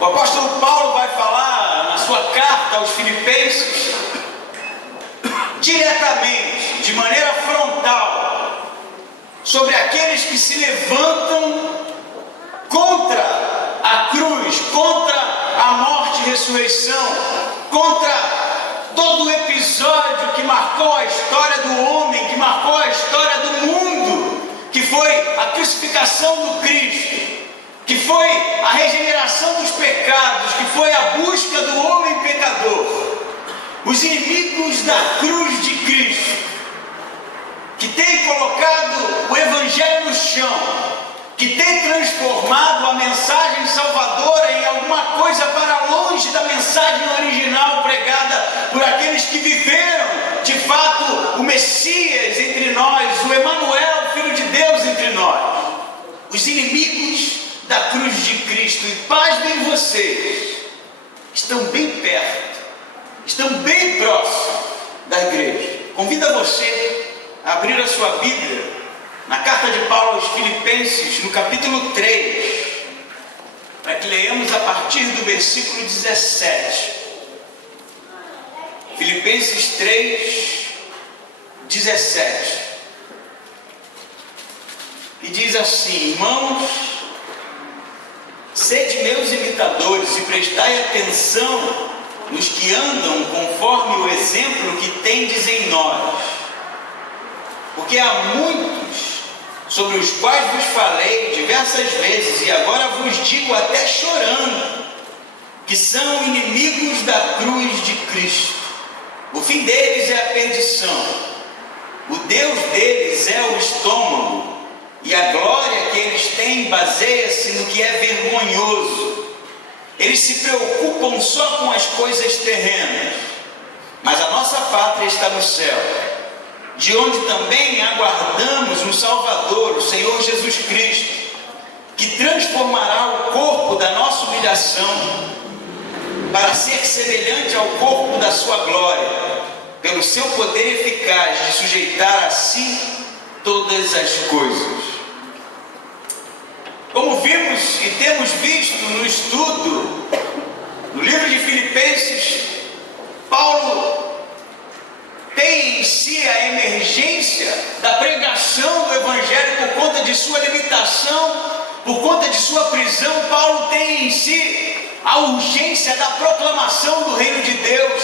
O apóstolo Paulo vai falar na sua carta aos Filipenses diretamente, de maneira frontal, sobre aqueles que se levantam contra a cruz, contra a morte e ressurreição, contra todo o episódio que marcou a história do homem, que marcou a história do mundo, que foi a crucificação do Cristo, que foi a regeneração dos pecados, que foi a busca do homem pecador. Os inimigos da cruz de Cristo, que têm colocado o Evangelho no chão, que têm transformado a mensagem salvadora em alguma coisa para longe da mensagem original pregada por aqueles que viveram, de fato, o Messias entre nós, o Emanuel, Filho de Deus entre nós. Os inimigos da cruz de Cristo, e pasmem vocês, estão bem perto, estão bem próximos da igreja. Convido você a abrir a sua Bíblia na carta de Paulo aos Filipenses, no capítulo 3, para que leiamos a partir do versículo 17. Filipenses 3, 17. E diz assim: irmãos, sede meus imitadores e prestai atenção nos que andam conforme o exemplo que tendes em nós. Porque há muitos sobre os quais vos falei diversas vezes, e agora vos digo até chorando, que são inimigos da cruz de Cristo. O fim deles é a perdição, o Deus deles é o estômago, e a glória que eles têm baseia-se no que é vergonhoso. Eles se preocupam só com as coisas terrenas, mas a nossa pátria está no céu, de onde também aguardamos um Salvador, o Senhor Jesus Cristo, que transformará o corpo da nossa humilhação para ser semelhante ao corpo da sua glória, pelo seu poder eficaz de sujeitar a si todas as coisas. Como vimos e temos visto no estudo, no livro de Filipenses, Paulo tem em si a emergência da pregação do Evangelho por conta de sua limitação, por conta de sua prisão. Paulo tem em si a urgência da proclamação do reino de Deus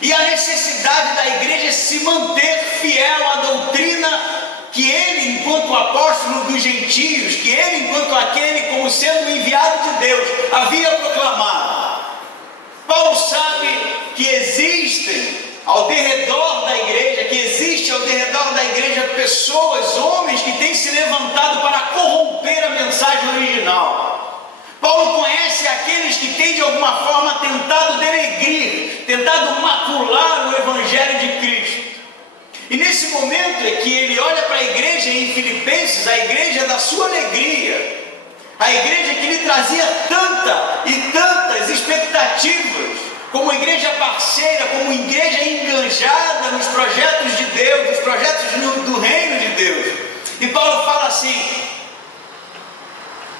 e a necessidade da igreja se manter fiel à doutrina que ele, enquanto apóstolo dos gentios, que ele, enquanto aquele como sendo enviado de Deus, havia proclamado. Paulo sabe que existem ao derredor da igreja, que existe ao derredor da igreja pessoas, homens que têm se levantado para corromper a mensagem original. Paulo conhece aqueles que têm de alguma forma tentado denegrir, tentado macular o Evangelho de Cristo. E nesse momento é que ele olha para a igreja em Filipenses, a igreja da sua alegria, a igreja que lhe trazia tanta e tantas expectativas, como igreja parceira, como igreja enganjada nos projetos de Deus, nos projetos do reino de Deus. E Paulo fala assim,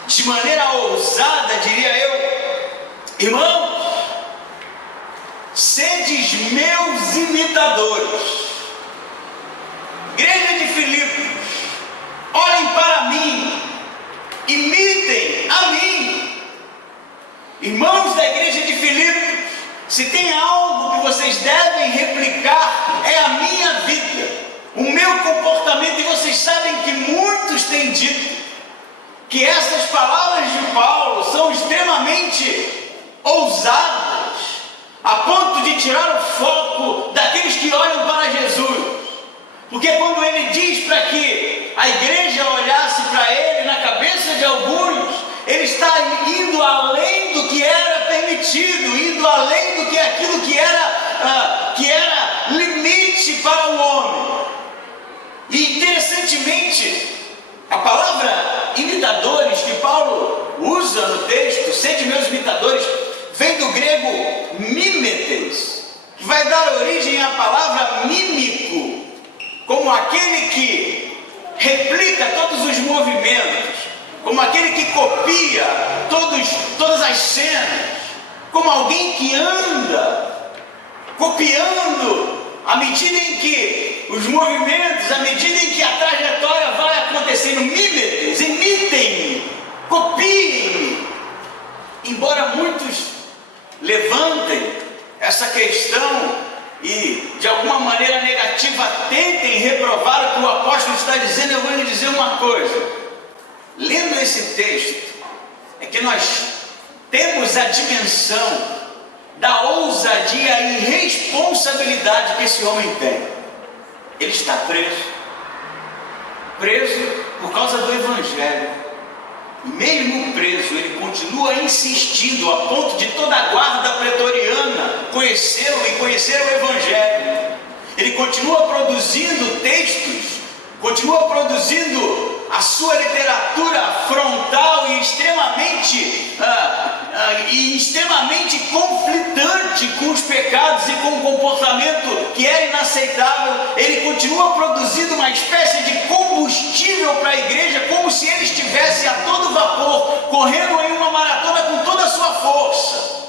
de maneira ousada, diria eu: irmãos, sedes meus imitadores. Igreja de Filipos, olhem para mim, imitem a mim. Irmãos da igreja de Filipos, se tem algo que vocês devem replicar, é a minha vida, o meu comportamento. E vocês sabem que muitos têm dito que essas palavras de Paulo são extremamente ousadas, a ponto de tirar o foco daqueles que olham para Jesus. Porque quando ele diz para que a igreja olhasse para ele, na cabeça de alguns, ele está indo além do que era permitido, indo além do que aquilo que era limite para o homem. E interessantemente, a palavra imitadores que Paulo usa no texto, sede meus imitadores, vem do grego mimetes, que vai dar origem à palavra mímico, como aquele que replica todos os movimentos, como aquele que copia todas as cenas. como alguém que anda copiando à medida em que os movimentos, à medida em que a trajetória vai acontecendo. Mímetes, imitem-me, copiem-me. Embora muitos levantem essa questão e de alguma maneira negativa tentem reprovar o que o apóstolo está dizendo, eu vou lhe dizer uma coisa. Lendo esse texto, é que nós temos a dimensão da ousadia e responsabilidade que esse homem tem. Ele está preso por causa do Evangelho. Mesmo preso, ele continua insistindo a ponto de toda a guarda pretoriana conhecê-lo e conhecer o Evangelho. Ele continua produzindo textos, continua produzindo a sua literatura frontal e extremamente conflitante com os pecados e com o comportamento que era inaceitável. Ele continua produzindo uma espécie de combustível para a igreja, como se ele estivesse a todo vapor, correndo em uma maratona com toda a sua força.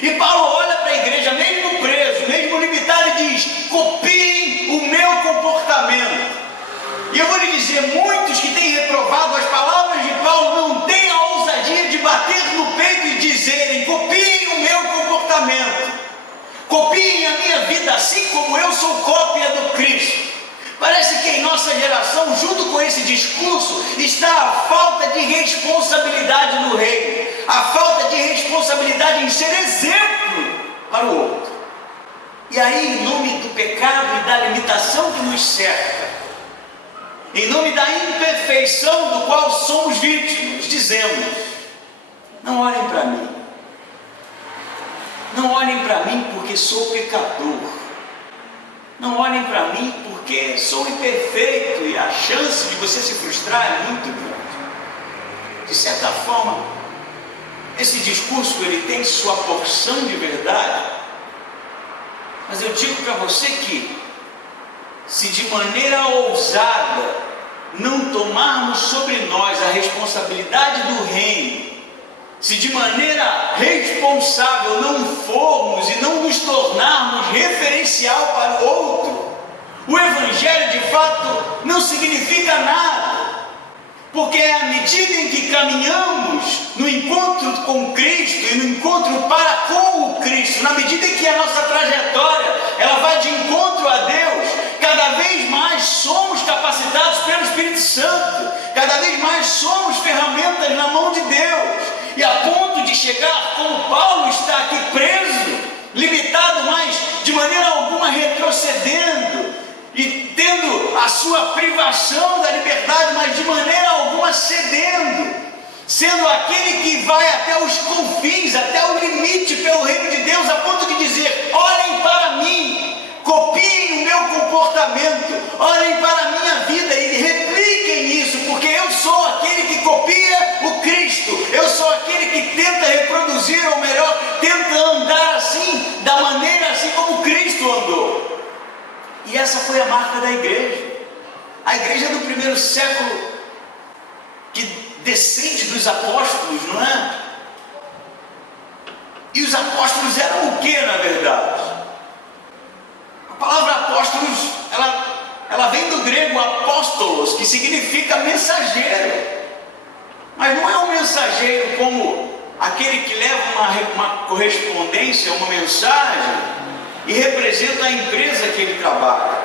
E Paulo olha para a igreja, mesmo preso, mesmo limitado, e diz: copiem o meu comportamento. E eu vou lhe dizer, muitos que têm reprovado as palavras de Paulo não têm a ousadia de bater no peito e dizerem: copiem o meu comportamento, copiem a minha vida, assim como eu sou cópia do Cristo. Parece que em nossa geração, junto com esse discurso, está a falta de responsabilidade no reino, a falta de responsabilidade em ser exemplo para o outro. E aí, em nome do pecado e da limitação que nos cerca, em nome da imperfeição do qual somos vítimas, dizemos: não olhem para mim, não olhem para mim porque sou pecador, não olhem para mim porque sou imperfeito e a chance de você se frustrar é muito grande. De certa forma, esse discurso ele tem sua porção de verdade, mas eu digo para você que se de maneira ousada não tomarmos sobre nós a responsabilidade do reino, se de maneira responsável não formos e não nos tornarmos referencial para o outro, o Evangelho de fato não significa nada. Porque é à medida em que caminhamos no encontro com Cristo e no encontro para com o Cristo, na medida em que a nossa trajetória ela vai de encontro a Deus, cada vez mais somos capacitados pelo Espírito Santo, cada vez mais somos ferramentas na mão de Deus, e a ponto de chegar, como Paulo está aqui preso, limitado, mas de maneira alguma retrocedendo, e tendo a sua privação da liberdade, mas de maneira alguma cedendo, sendo aquele que vai até os confins, até o limite pelo reino de Deus, a ponto de dizer: olhem para mim, copiem o meu comportamento, olhem para a minha vida e repliquem isso, porque eu sou aquele que copia o Cristo, eu sou aquele que tenta reproduzir, ou melhor, tenta andar assim, da maneira assim como Cristo andou. E essa foi a marca da igreja. A igreja do primeiro século, que descende dos apóstolos, não é? E os apóstolos eram o que, na verdade? A palavra apóstolos, ela vem do grego apóstolos, que significa mensageiro. Mas não é um mensageiro como aquele que leva uma correspondência, uma mensagem, e representa a empresa que ele trabalha.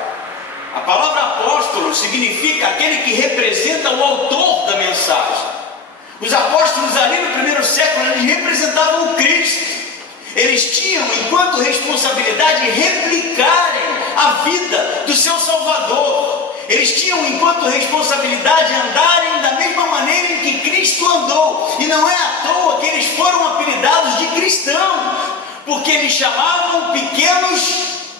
A palavra apóstolo significa aquele que representa o autor da mensagem. Os apóstolos ali no primeiro século, eles representavam o Cristo. Eles tinham, enquanto responsabilidade, replicarem a vida do seu Salvador. Eles tinham, enquanto responsabilidade, andarem da mesma maneira em que Cristo andou. E não é à toa que eles foram apelidados de cristãos, porque eles chamavam pequenos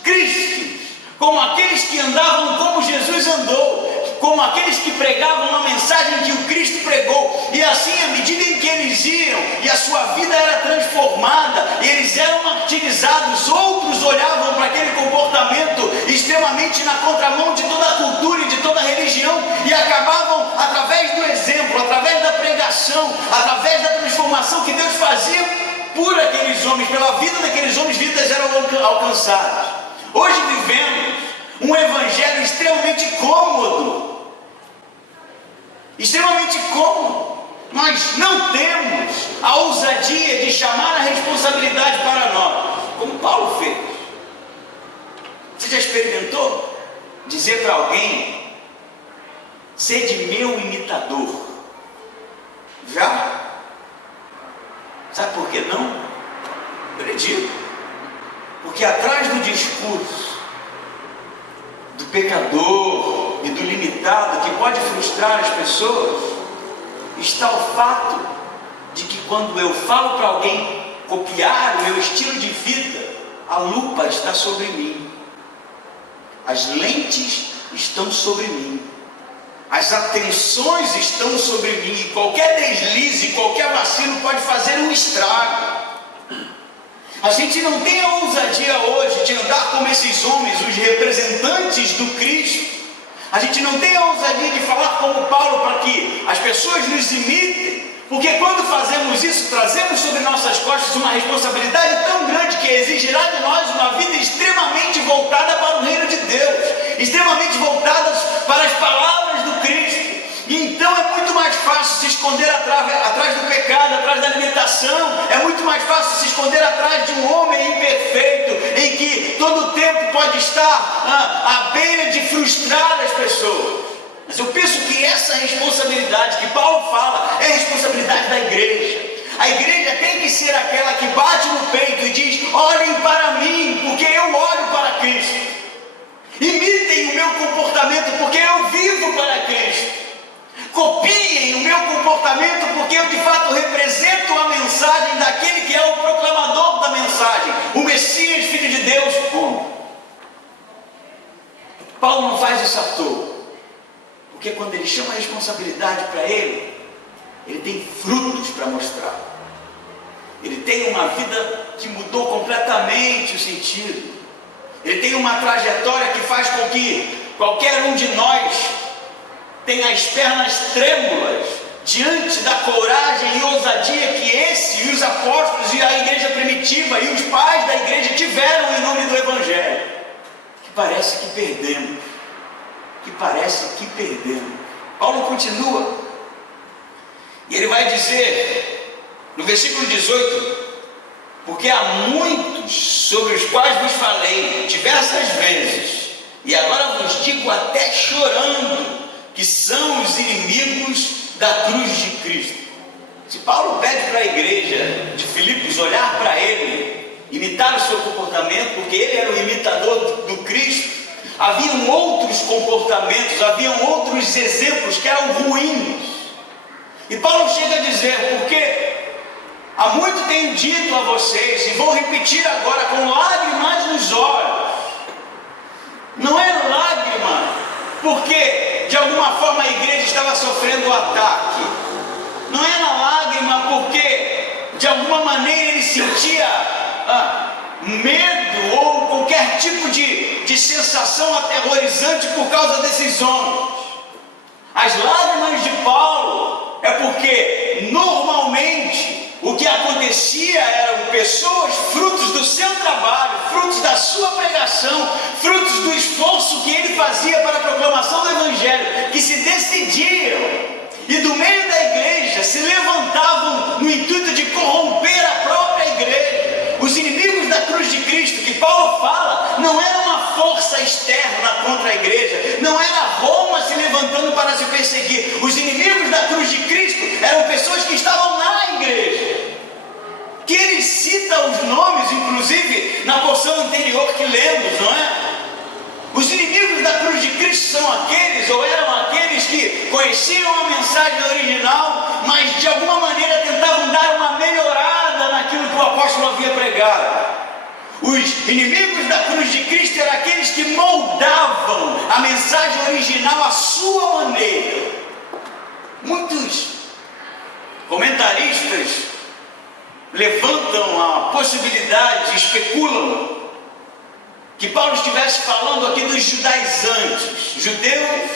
cristos, como aqueles que andavam como Jesus andou, como aqueles que pregavam uma mensagem que o Cristo pregou. E assim, à medida em que eles iam e a sua vida era transformada, eles eram martirizados, outros olhavam para aquele comportamento extremamente na contramão de toda a cultura e de toda a religião, e acabavam, através do exemplo, através da pregação, através da transformação que Deus fazia, por aqueles homens, pela vida daqueles homens, vidas eram alcançadas. Hoje vivemos um evangelho extremamente cômodo, nós não temos a ousadia de chamar a responsabilidade para nós, como Paulo fez. Você já experimentou dizer para alguém: sede meu imitador? Já? Sabe por que não? Acredito. Porque atrás do discurso do pecador e do limitado, que pode frustrar as pessoas, está o fato de que quando eu falo para alguém copiar o meu estilo de vida, a lupa está sobre mim, as lentes estão sobre mim, as atenções estão sobre mim, e qualquer deslize, qualquer vacilo pode fazer um estrago. A gente não tem a ousadia hoje de andar como esses homens, os representantes do Cristo. A gente não tem a ousadia de falar como Paulo para que as pessoas nos imitem, porque quando fazemos isso, trazemos sobre nossas costas uma responsabilidade tão grande que exigirá de nós uma vida extremamente voltada para o reino de Deus, extremamente voltada para as palavras do Cristo. E então é muito mais fácil se esconder atrás do pecado, atrás da limitação. É muito mais fácil se esconder atrás de um homem imperfeito, em que todo o tempo pode estar à beira de frustrar as pessoas. Mas eu penso que essa responsabilidade que Paulo fala é a responsabilidade da igreja. A igreja tem que ser aquela que bate no peito e diz: olhem para mim, porque eu olho para Cristo. Imitem o meu comportamento, porque eu vivo para Cristo. Copiem o meu comportamento, porque eu de fato represento a mensagem daquele que é o proclamador da mensagem, o Messias, Filho de Deus. Paulo não faz isso à toa, porque quando ele chama a responsabilidade para ele tem frutos para mostrar. Ele tem uma vida que mudou completamente o sentido. Ele tem uma trajetória que faz com que qualquer um de nós tem as pernas trêmulas diante da coragem e ousadia que esse e os apóstolos e a igreja primitiva e os pais da igreja tiveram em nome do Evangelho, que parece que perdemos. Paulo continua, e ele vai dizer, no versículo 18, porque há muitos sobre os quais vos falei diversas vezes, e agora vos digo até chorando, que são os inimigos da cruz de Cristo. Se Paulo pede para a igreja de Filipos olhar para ele, imitar o seu comportamento, porque ele era o imitador do Cristo, haviam outros comportamentos, haviam outros exemplos que eram ruins. E Paulo chega a dizer: porque há muito tenho dito a vocês, e vou repetir agora com lágrimas nos olhos. Não é lágrima porque de alguma forma a igreja estava sofrendo um ataque. Não é na lágrima porque de alguma maneira ele sentia medo ou qualquer tipo de sensação aterrorizante por causa desses homens. As lágrimas de Paulo é porque normalmente o que acontecia eram pessoas frutos do seu trabalho, frutos da sua pregação, frutos do esforço que ele fazia para a proclamação do Evangelho, que se decidiam e do meio da igreja se levantavam no intuito de corromper a própria igreja. Os inimigos da cruz de Cristo que Paulo fala não era uma força externa contra a igreja, não era Roma se levantando para se perseguir. Os inimigos da cruz de Cristo eram pessoas que estavam na igreja, que ele cita os nomes, inclusive na porção anterior que lemos, não é? Os inimigos da cruz de Cristo são aqueles, ou eram aqueles que conheciam a mensagem original, mas de alguma maneira tentavam dar uma melhorada naquilo que o apóstolo havia pregado. Os inimigos da cruz de Cristo eram aqueles que moldavam a mensagem original à sua maneira. Muitos comentaristas levantam a possibilidade, especulam que Paulo estivesse falando aqui dos judaizantes, judeus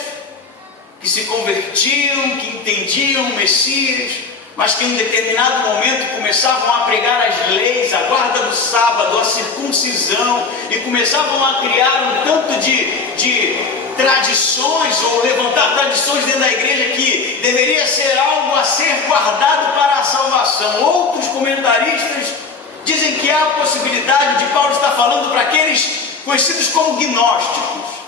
que se convertiam, que entendiam o Messias, mas que em um determinado momento começavam a pregar as leis, a guarda do sábado, a circuncisão, e começavam a criar um tanto de tradições, ou levantar tradições dentro da igreja que deveria ser algo a ser guardado para a salvação. Outros comentaristas dizem que há a possibilidade de Paulo estar falando para aqueles conhecidos como gnósticos,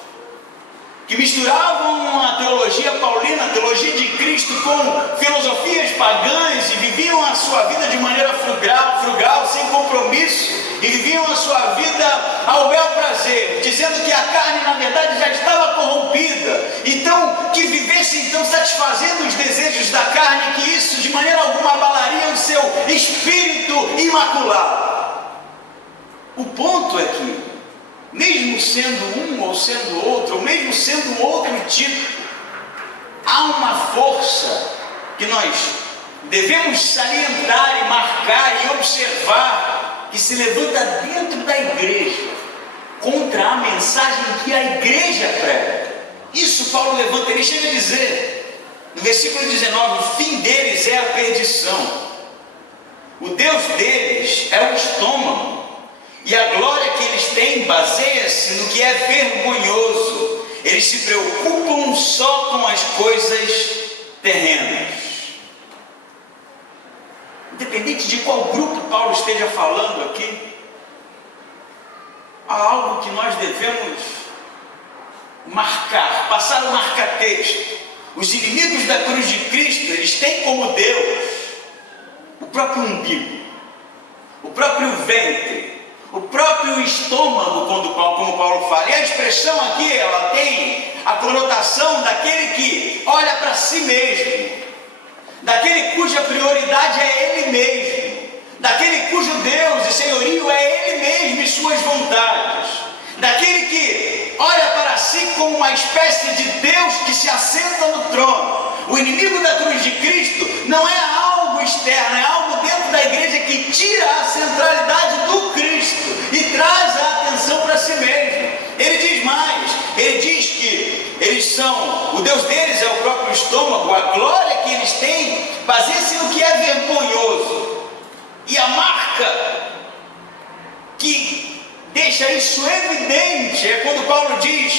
que misturavam a teologia paulina, a teologia de Cristo, com filosofias pagãs e viviam a sua vida de maneira frugal, sem compromisso, e viviam a sua vida ao bel prazer, dizendo que a carne na verdade já estava corrompida, então que vivesse então satisfazendo os desejos da carne, que isso de maneira alguma abalaria o seu espírito imaculado. O ponto é que, mesmo sendo um ou sendo outro, ou mesmo sendo um outro tipo, há uma força que nós devemos salientar e marcar e observar, que se levanta dentro da igreja contra a mensagem que a igreja prega. Isso Paulo levanta, ele chega a dizer no versículo 19: o fim deles é a perdição, o Deus deles é o estômago, e a glória que eles têm baseia-se no que é vergonhoso. Eles se preocupam só com as coisas terrenas. Independente de qual grupo Paulo esteja falando aqui, há algo que nós devemos marcar, passar o marca-texto. Os inimigos da cruz de Cristo, eles têm como Deus o próprio umbigo, o próprio ventre, o próprio estômago, como Paulo fala. E a expressão aqui, ela tem a conotação daquele que olha para si mesmo, daquele cuja prioridade é ele mesmo, daquele cujo Deus e senhorio é ele mesmo e suas vontades, daquele que olha para si como uma espécie de Deus que se assenta no trono. O inimigo da cruz de Cristo não é algo externo, é algo dentro da igreja que tira a centralidade do Cristo e traz a atenção para si mesmo. Ele diz mais, ele diz que eles são, o Deus deles é o próprio estômago, a glória que eles têm baseia-se no que é vergonhoso. E a marca que deixa isso evidente é quando Paulo diz: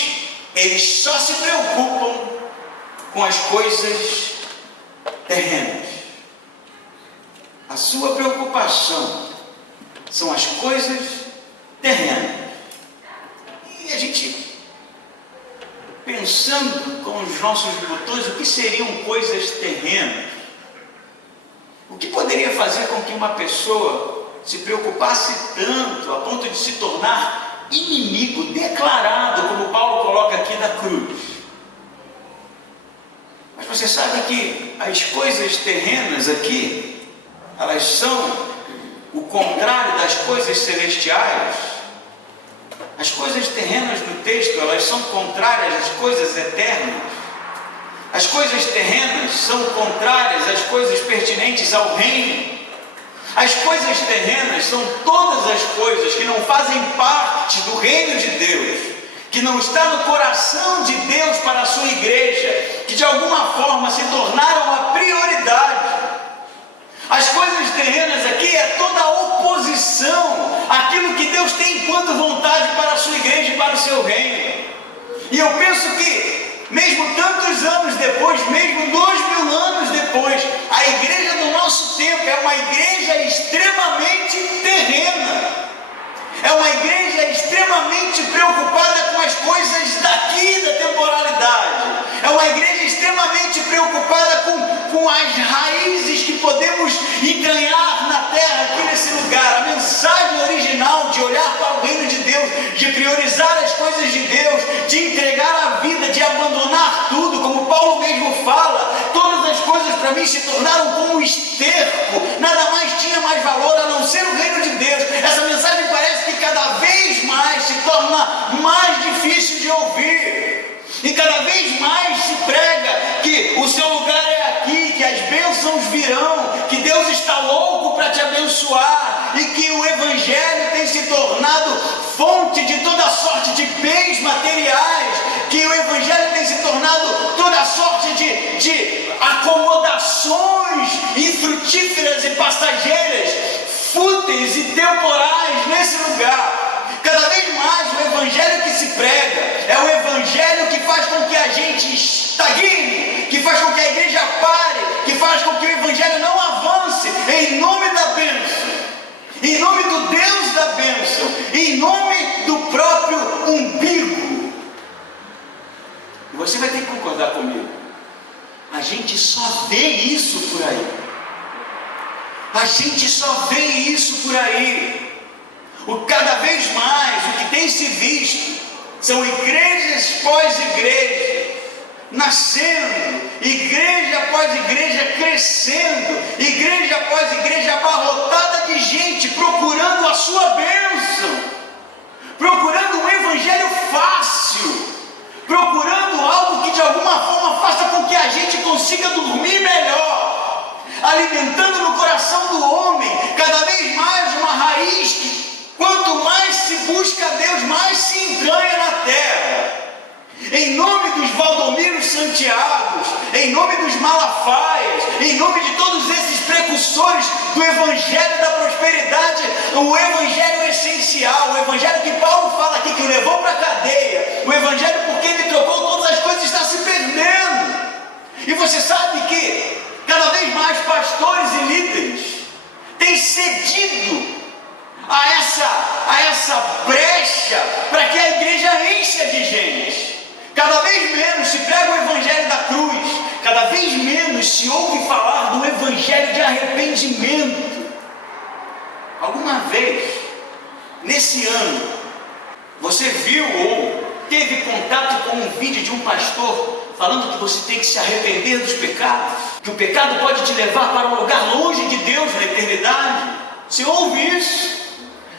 eles só se preocupam com as coisas terrenas. A sua preocupação são as coisas terrenas. E a gente, pensando com os nossos botões, o que seriam coisas terrenas? O que poderia fazer com que uma pessoa se preocupasse tanto a ponto de se tornar inimigo declarado, como Paulo coloca aqui, da cruz? Mas você sabe que as coisas terrenas aqui, elas são o contrário das coisas celestiais. As coisas terrenas no texto, elas são contrárias às coisas eternas. As coisas terrenas são contrárias às coisas pertinentes ao reino. As coisas terrenas são todas as coisas que não fazem parte do reino de Deus, que não está no coração de Deus para a sua igreja, que de alguma forma se tornaram a prioridade. As coisas terrenas aqui é toda a oposição àquilo que Deus tem enquanto vontade para a sua igreja e para o seu reino. E eu penso que, mesmo tantos anos depois, mesmo 2000 anos depois, a igreja do nosso tempo é uma igreja extremamente terrena. É uma igreja extremamente preocupada com as coisas daqui da temporalidade. É uma igreja extremamente preocupada com as raízes que podemos entranhar na terra, aqui nesse lugar. A mensagem original de olhar para o reino de Deus, de priorizar as coisas de Deus, de entregar a vida, de abandonar tudo, como Paulo mesmo fala. Todas as coisas para mim se tornaram como esterco, nada mais tinha mais valor a não ser o reino de Deus. Essa mensagem parece que cada vez mais se torna mais difícil de ouvir, e cada vez mais se prega que o seu lugar é aqui, que as bênçãos virão, que Deus está louco para te abençoar, e que o evangelho tem se tornado fonte de toda sorte de bens materiais, que o evangelho tem se tornado toda sorte de acomodações infrutíferas e passageiras, inúteis e temporais nesse lugar. Cada vez mais o evangelho que se prega é o evangelho que faz com que a gente estagne, que faz com que a igreja pare, que faz com que o evangelho não avance em nome da bênção, em nome do Deus da bênção, em nome do próprio umbigo. E você vai ter que concordar comigo. A gente só vê isso por aí. A gente só vê isso por aí. Cada vez mais o que tem se visto são igrejas pós igreja nascendo, igreja após igreja crescendo, igreja após igreja abarrotada de gente procurando a sua bênção, procurando um evangelho fácil, procurando algo que de alguma forma faça com que a gente consiga dormir melhor, alimentando no coração do homem cada vez mais uma raiz que, quanto mais se busca Deus, mais se entranha na terra. Em nome dos Valdomiros Santiagos, em nome dos Malafaias, em nome de todos esses precursores do Evangelho da prosperidade, o Evangelho essencial, o Evangelho que Paulo fala aqui, que o levou para a cadeia, o Evangelho porque ele trocou todas as coisas, está se perdendo. E você sabe que cada vez mais pastores e líderes têm cedido a essa brecha para que a igreja encha de gente. Cada vez menos se prega o evangelho da cruz, cada vez menos se ouve falar do evangelho de arrependimento. Alguma vez, nesse ano, você viu ou teve contato com um vídeo de um pastor falando que você tem que se arrepender dos pecados, que o pecado pode te levar para um lugar longe de Deus na eternidade? Você ouve isso?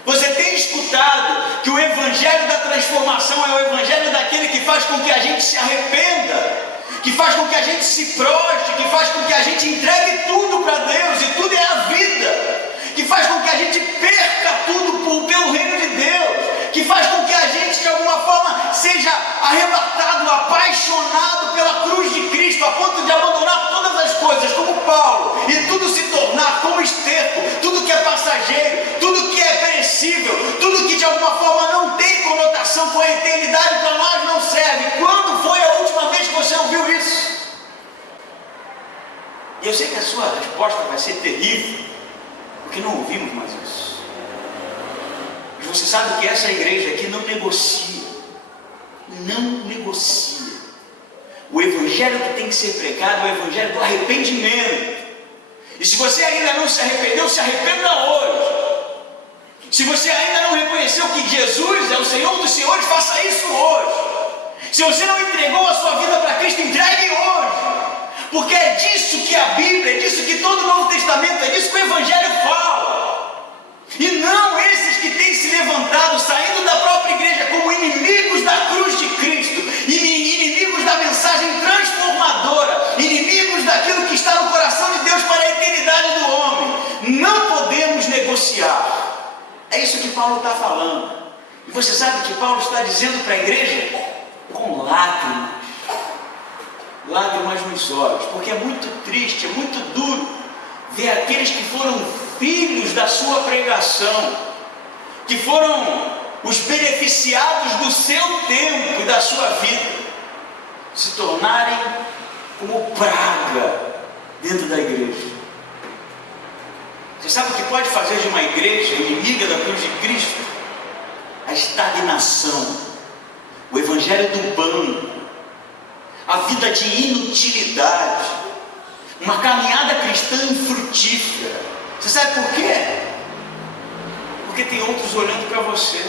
Você tem escutado que o evangelho da transformação é o evangelho daquele que faz com que a gente se arrependa, que faz com que a gente se prostre, que faz com que a gente entregue tudo para Deus, e tudo é a vida, que faz com que a gente perca tudo pelo reino de Deus, que faz com que a gente de alguma forma seja arrebatado, apaixonado pela cruz de Cristo, a ponto de abandonar todas as coisas como Paulo, e tudo se tornar como esterco, tudo que é passageiro, tudo que é perecível, tudo que de alguma forma não tem conotação com a eternidade, para nós não serve. Quando foi a última vez que você ouviu isso? E eu sei que a sua resposta vai ser terrível, porque não ouvimos mais isso. Mas você sabe que essa igreja aqui não negocia. Não negocia. O evangelho que tem que ser pregado é o evangelho do arrependimento. E se você ainda não se arrependeu, se arrependa hoje. Se você ainda não reconheceu que Jesus é o Senhor dos Senhores, faça isso hoje. Se você não entregou a sua vida para Cristo, entregue hoje. Porque é disso que a Bíblia, é disso que todo o Novo Testamento, é disso que o Evangelho fala. E não esses que têm se levantado, saindo da própria igreja como inimigos da cruz de Cristo, inimigos da mensagem transformadora, inimigos daquilo que está no coração de Deus para a eternidade do homem. Não podemos negociar. É isso que Paulo está falando. E você sabe que Paulo está dizendo para a igreja? Com lágrimas. Lágrimas nos olhos. Porque é muito triste, é muito duro ver aqueles que foram filhos da sua pregação, que foram os beneficiados do seu tempo e da sua vida, se tornarem como praga dentro da igreja. Você sabe o que pode fazer de uma igreja inimiga da cruz de Cristo? A estagnação, o evangelho do banco, a vida de inutilidade, uma caminhada cristã infrutífera. Você sabe por quê? Porque tem outros olhando para você.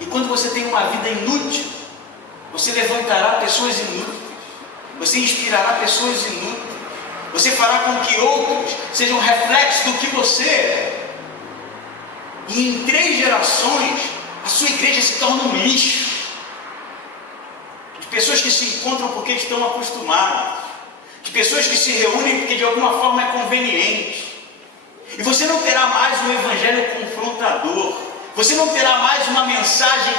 E quando você tem uma vida inútil, você levantará pessoas inúteis, você inspirará pessoas inúteis, você fará com que outros sejam reflexos do que você é. E em 3 gerações, a sua igreja se torna um lixo. De pessoas que se encontram porque estão acostumadas, de pessoas que se reúnem porque de alguma forma é conveniente. E você não terá mais um evangelho confrontador, você não terá mais uma mensagem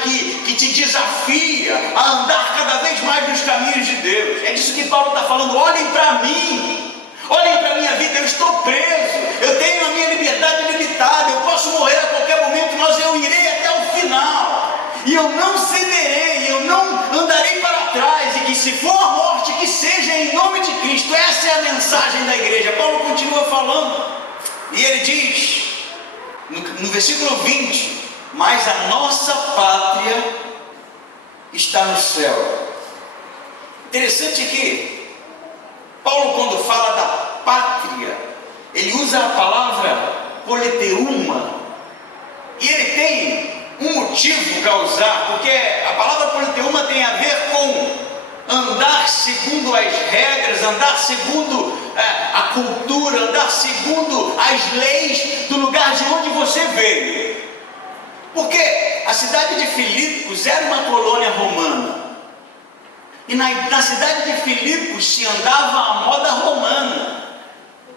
que te desafia a andar cada vez mais nos caminhos de Deus. É disso que Paulo está falando. Olhem para mim, olhem para a minha vida, eu estou preso, eu tenho a minha liberdade limitada, eu não cederei, eu não andarei para trás, e que se for a morte, que seja em nome de Cristo. Essa é a mensagem da igreja. Paulo continua falando, e ele diz, no versículo 20, mas a nossa pátria está no céu. Interessante que Paulo, quando fala da pátria, ele usa a palavra politeuma, e ele tem um motivo para usar, porque a palavra politeuma tem a ver com andar segundo as regras, andar segundo a cultura, andar segundo as leis do lugar de onde você veio. Porque a cidade de Filipos era uma colônia romana, e na cidade de Filipos se andava à moda romana.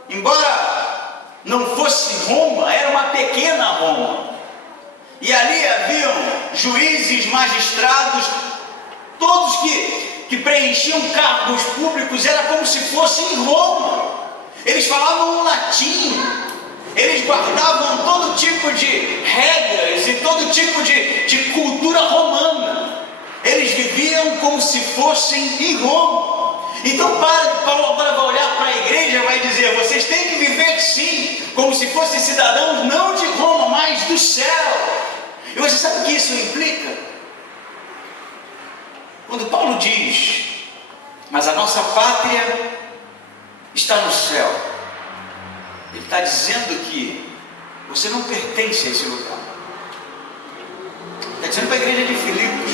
Embora não fosse Roma, era uma pequena Roma, e ali haviam juízes, magistrados, todos que preenchiam cargos públicos, era como se fossem em Roma. Eles falavam um latim, eles guardavam todo tipo de regras e todo tipo de cultura romana. Eles viviam como se fossem em Roma. Então Paulo agora vai olhar para a igreja e vai dizer: vocês têm que viver sim, como se fossem cidadãos não de Roma, mas do céu. E você sabe o que isso implica? Quando Paulo diz, mas a nossa pátria está no céu, ele está dizendo que você não pertence a esse lugar. Está dizendo para a igreja de Filipos: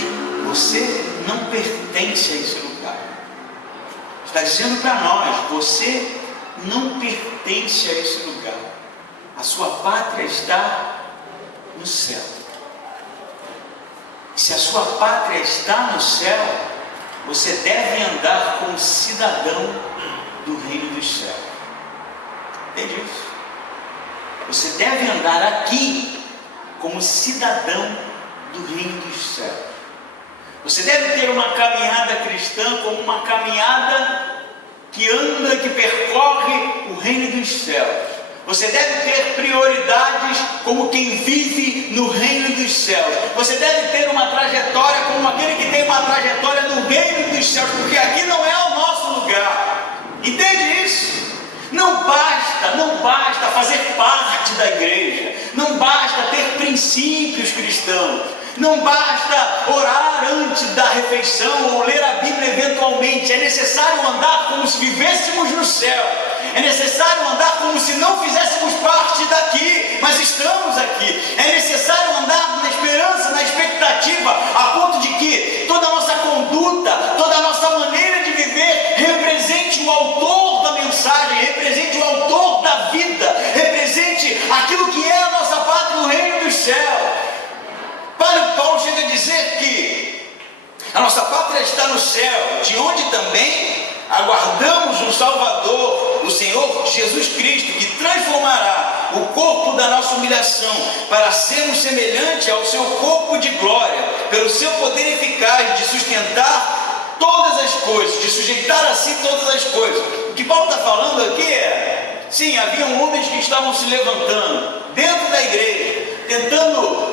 você não pertence a esse lugar. Está dizendo para nós: você não pertence a esse lugar. A sua pátria está no céu. E se a sua pátria está no céu, você deve andar como cidadão do reino dos céus. Entende isso? Você deve andar aqui como cidadão do reino dos céus. Você deve ter uma caminhada cristã como uma caminhada que anda, que percorre o reino dos céus. Você deve ter prioridades como quem vive no reino dos céus. Você deve ter uma trajetória como aquele que tem uma trajetória no reino dos céus, porque aqui não é o nosso lugar. Entende isso? Não basta fazer parte da igreja, não basta ter princípios cristãos, não basta orar antes da refeição ou ler a Bíblia eventualmente. É necessário andar como se vivêssemos no céu. É necessário andar como se não fizéssemos parte daqui, mas estamos aqui. É necessário andar na esperança, na expectativa, a ponto de que toda a nossa conduta, toda a nossa maneira de viver represente o autor da mensagem, represente o autor da vida, represente aquilo que é a nossa pátria, o reino dos céus. Paulo chega a dizer que a nossa pátria está no céu, de onde também aguardamos um Salvador, o Senhor Jesus Cristo, que transformará o corpo da nossa humilhação para sermos semelhante ao seu corpo de glória, pelo seu poder eficaz de sustentar todas as coisas, de sujeitar a si todas as coisas. O que Paulo está falando aqui é, sim, haviam homens que estavam se levantando dentro da igreja, tentando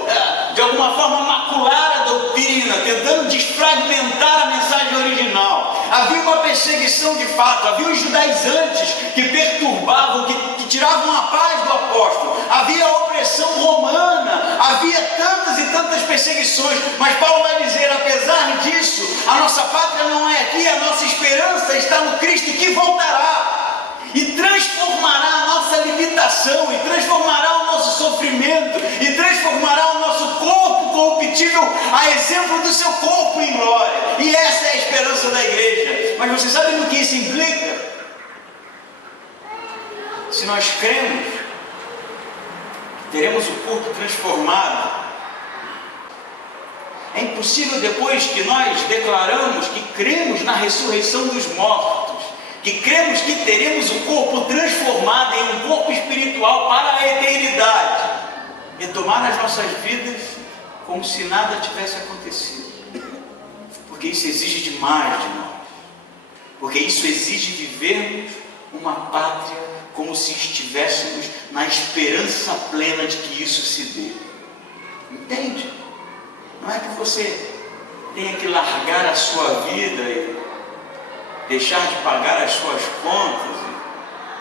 de alguma forma macular a doutrina, tentando desfragmentar a mensagem original. Havia uma perseguição de fato, havia os judaizantes que perturbavam, que tiravam a paz do apóstolo, havia a opressão romana, havia tantas e tantas perseguições, mas Paulo vai dizer: apesar disso, a nossa pátria não é aqui, a nossa esperança está no Cristo que voltará e transformará a nossa limitação, e transformará o nosso sofrimento, e transformará o nosso corpo corruptível a exemplo do seu corpo em glória. E essa é a esperança da igreja. Mas você sabe no que isso implica? Se nós cremos que teremos o corpo transformado, é impossível, depois que nós declaramos que cremos na ressurreição dos mortos, que cremos que teremos um corpo transformado em um corpo espiritual para a eternidade, retomar as nossas vidas como se nada tivesse acontecido, porque isso exige demais de nós, porque isso exige vivermos uma pátria como se estivéssemos na esperança plena de que isso se dê. Entende? Não é que você tenha que largar a sua vida e deixar de pagar as suas contas,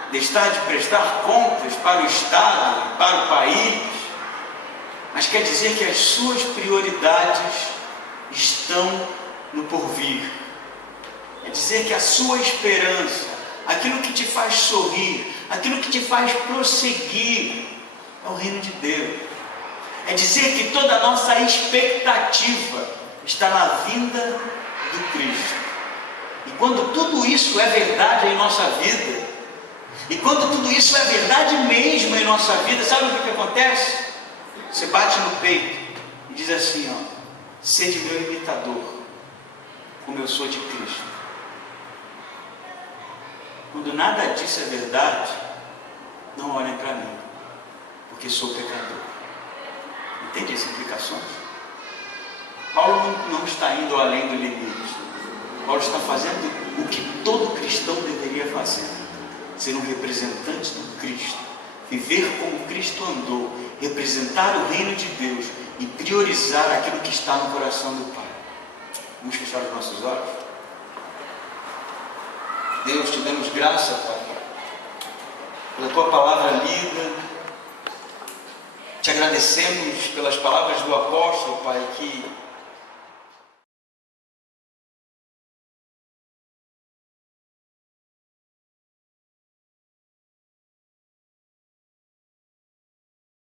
e deixar de prestar contas para o Estado, para o país, mas quer dizer que as suas prioridades estão no porvir. Quer dizer que a sua esperança, aquilo que te faz sorrir, aquilo que te faz prosseguir, é o reino de Deus. É dizer que toda a nossa expectativa está na vinda do Cristo. E quando tudo isso é verdade em nossa vida, e quando tudo isso é verdade mesmo em nossa vida, sabe o que acontece? Você bate no peito e diz assim, ó: sede meu imitador, como eu sou de Cristo. Quando nada disso é verdade, não olhem para mim, porque sou pecador. Entende as implicações? Paulo não está indo além do limite. Paulo está fazendo o que todo cristão deveria fazer: ser um representante do Cristo, viver como Cristo andou, representar o reino de Deus e priorizar aquilo que está no coração do Pai. Vamos fechar os nossos olhos? Deus, te damos graça, Pai, pela tua palavra lida. Te agradecemos pelas palavras do apóstolo, Pai, que